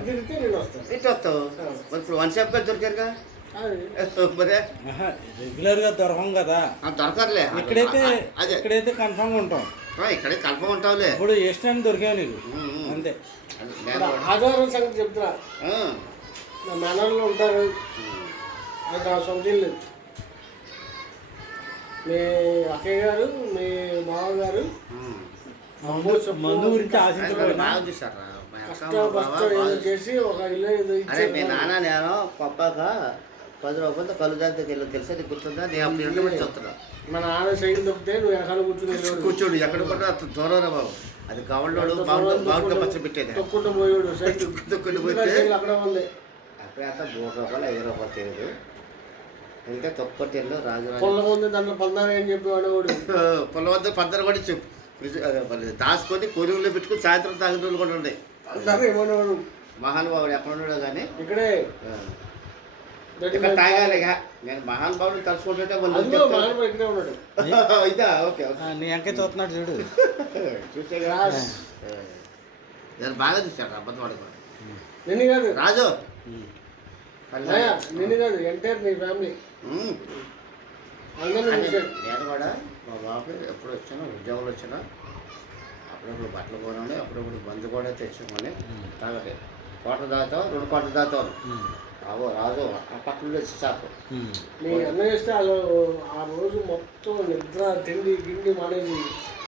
అటు తిరిగితే నేను వస్తాను. ఇటు వస్తావు మరి ఇప్పుడు వన్ షాప్ గా దొరికారుగా మరే రెగ్యులర్గా దొరకం కదా, దొరకర్లే ఇక్కడైతే అదే ఇక్కడైతే కన్ఫామ్గా ఉంటాం. ఇక్కడే కన్ఫర్మ్ ఉంటావులే. ఇప్పుడు ఏ స్టాండ్ దొరికావు నీకు అంతే. ఆదివారం సంగతి చెప్తున్నా. నా మేనర్లు ఉంటారు, అది నా సొంత ఇల్లు. మీ అక్కయ్య గారు, మీ మామగారు మందు గురించి ఆశించకపోయినా బాగా చూసారా చేసి ఒక ఇల్లు ఏదో అరే మీ నాన్న నేను పప్పాక 10 రూపాయలతో కళ్ళు దాంతో వెళ్ళి తెలుసా నీకు గుర్తుందా? నేను అప్పుడు ఇంటి పెట్టి చూస్తున్నా. మా నాన్న సైకిల్ తప్పితే నువ్వు ఎక్కడ కూర్చోడు ఎక్కడ కూడా అంత దూరం బాబు. అది గవర్నోడు బాగుంటే పచ్చ పెట్టేది తొక్కుంటూ పోయాడు సైకిల్ తొక్కుని పోతే అక్కడ ఉంది. అప్పుడే అంతా 3 రూపాయలు 5 రూపాయలు తెలియదు. ఇంకా తొక్కటిల్లో రాజు పొలం ఉంది దాంట్లో పందాలు ఏం చెప్పేవాడు. పొలం వద్ద పందరు కూడా చెప్పు దాచుకొని కొనుగోలు పెట్టుకుని సాయంత్రం తాగిన రోజులు కూడా ఉన్నాయి. ఏమనేవాడు మహానుభావుడు ఎక్కడ ఉన్నాడో కానీ ఇక్కడే ఇక్కడ తాగాలి. నేను మహానుభావుడు తలుచుకుంటుంటే ఇక్కడే ఉన్నాడు. ఇదా ఓకే నీ అంకే చూస్తున్నాడు చూడు. చూసే నేను బాగా చూశాడు అబద్ధం వాడు నిన్ను కాదు రాజు నిన్ను కాదు ఎంటైర్ నీ ఫ్యామిలీ అందరూ చూశాడు. నేను కూడా మా బాబు ఎప్పుడు వచ్చానో ఉద్యోగంలో వచ్చినా అప్పుడప్పుడు బట్టలు కొనాలి, అప్పుడప్పుడు బంధు కూడా తెచ్చుకొని తాగలేదు. కోట దాతావు 2 కోట్లు దాతావు అవో రాజు ఆ పక్కన వచ్చి చాపు నీ అన్న చేస్తే ఆ రోజు మొత్తం నిద్ర తిండి గిండి మానేసి